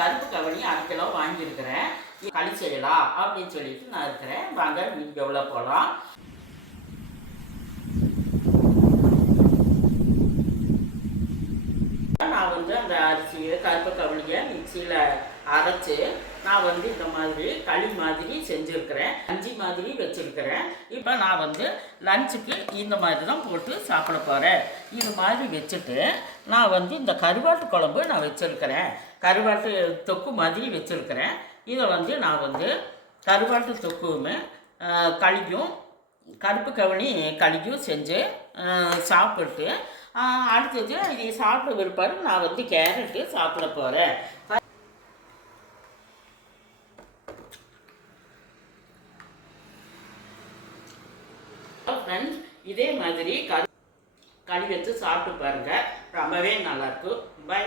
கருப்பு கவனி 1/2 கிலோ வாங்கியிருக்கிறேன். களி செய்யலாம் அப்படின்னு சொல்லிட்டு நான் இருக்கிறேன். வாங்க வீடியோவுல போகலாம். நான் அந்த அரிசியை கருப்பு கவனியை மிக்சியில் அரைச்சி நான் இந்த மாதிரி களி மாதிரி செஞ்சுருக்கிறேன். கஞ்சி மாதிரி வச்சுருக்கிறேன். இப்போ நான் லஞ்சுக்கு இந்த மாதிரி தான் போட்டு சாப்பிட போகிறேன். இது மாதிரி வச்சுட்டு நான் இந்த கருவாட்டு குழம்பு நான் வச்சுருக்கிறேன். கருவாட்டு தொக்கு மாதிரி வச்சுருக்கிறேன். இதை நான் கருவாட்டு தொக்குமே களியும் கருப்பு கவனி களியும் செஞ்சு சாப்பிட்டு அடுத்தது இதை சாப்பிட விருப்பாரு நான் கேரட்டு சாப்பிட போகிறேன். ஃப்ரெண்ட்ஸ், இதே மாதிரி களி வச்சு சாப்பிட்டு பாருங்கள். ரொம்பவே நல்லாயிருக்கும். பை.